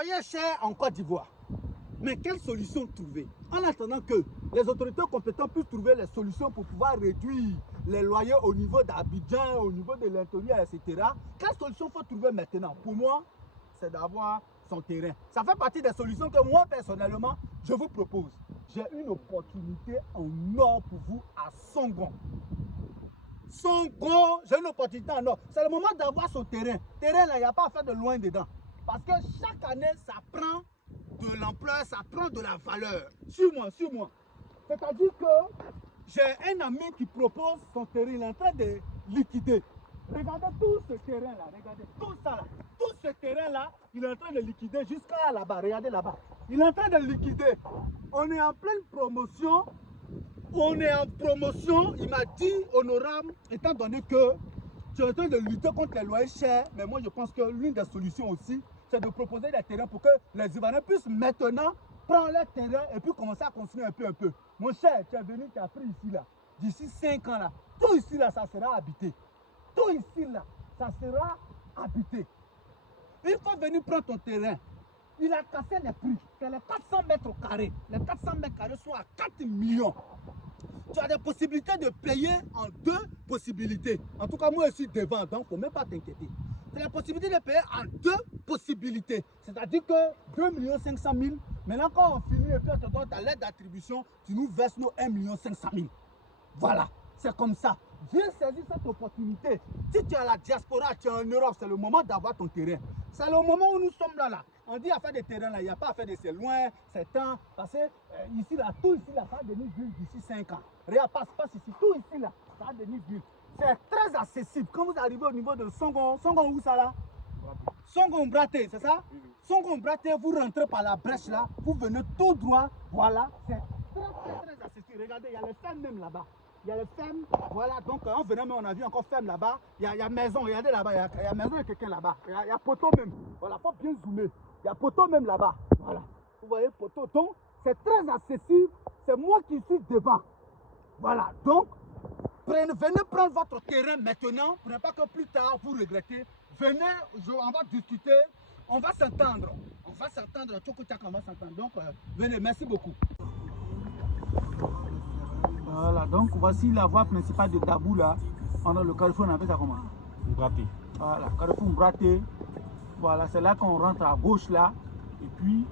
loyer est cher en Côte d'Ivoire. Mais quelle solution trouver? En attendant que les autorités compétentes puissent trouver les solutions pour pouvoir réduire les loyers au niveau d'Abidjan, au niveau de l'intérieur, etc. Quelle solution faut trouver maintenant? Pour moi, c'est d'avoir son terrain. Ça fait partie des solutions que moi, personnellement, je vous propose. J'ai une opportunité en or pour vous à Songon. Songon, j'ai une opportunité en or. C'est le moment d'avoir son terrain. Terrain, là, il n'y a pas à faire de loin dedans. Parce que chaque année, ça prend de l'ampleur, ça prend de la valeur. Suis-moi, suis-moi. C'est-à-dire que j'ai un ami qui propose son terrain, il est en train de liquider. Regardez tout ce terrain-là, regardez tout ça là. Tout ce terrain-là, il est en train de liquider jusqu'à là-bas, regardez là-bas. Il est en train de liquider. On est en pleine promotion. On est en promotion. Il m'a dit, honorable, étant donné que tu es en train de lutter contre les loyers chers, mais moi je pense que l'une des solutions aussi, c'est de proposer des terrains pour que les Ivoiriens puissent maintenant prendre leur terrain et puis commencer à construire un peu, un peu. Mon cher, tu es venu, tu as pris ici là. D'ici 5 ans là, tout ici là, ça sera habité. Tout ici là, ça sera habité. Il faut venir prendre ton terrain. Il a cassé les prix. C'est les 400 mètres carrés. Les 400 mètres carrés sont à 4 millions. Tu as des possibilités de payer en 2 possibilités. En tout cas, moi, je suis devant, donc il ne faut même pas t'inquiéter. C'est la possibilité de payer en 2 possibilités. C'est-à-dire que 2 500 000, maintenant quand on finit et puis on te donne ta lettre d'attribution, tu nous verses nos 1 500 000. Voilà, c'est comme ça. Viens saisir cette opportunité. Si tu es à la diaspora, tu es en Europe, c'est le moment d'avoir ton terrain. C'est le moment où nous sommes là. On dit à faire des terrains là, il n'y a pas à faire de c'est loin, c'est temps. Parce que ici là, tout ici là, ça va devenir ville d'ici 5 ans. Regarde, passe ici, tout ici là, ça va devenir ville. C'est très accessible. Quand vous arrivez au niveau de Songon, Songon où ça là? Songon Braté, c'est ça? Songon Braté, vous rentrez par la brèche là, vous venez tout droit, voilà, c'est très accessible. Regardez, il y a les fermes même là-bas. Il y a les fermes, voilà, donc en venant, on a vu encore ferme là-bas. Il y a maison, regardez là-bas, il y a maison de quelqu'un là-bas. Il y a poteau même, voilà, il faut bien zoomer. Il y a poteau même là-bas, voilà. Vous voyez, poteau, donc c'est très accessible. C'est moi qui suis devant. Voilà, donc, venez prendre votre terrain maintenant. Prenez pas que plus tard, vous regrettez. Venez, on va discuter, on va s'entendre. On va s'entendre, on va s'entendre. Donc, venez, merci beaucoup. Voilà, donc voici la voie principale de Dabou là. On a le carrefour, on appelle ça comment? Braté. Voilà, carrefour Braté. Voilà, c'est là qu'on rentre à gauche là. Et puis,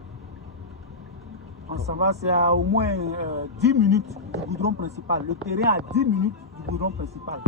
on s'en va, c'est à au moins 10 minutes du goudron principal. Le terrain à 10 minutes du goudron principal.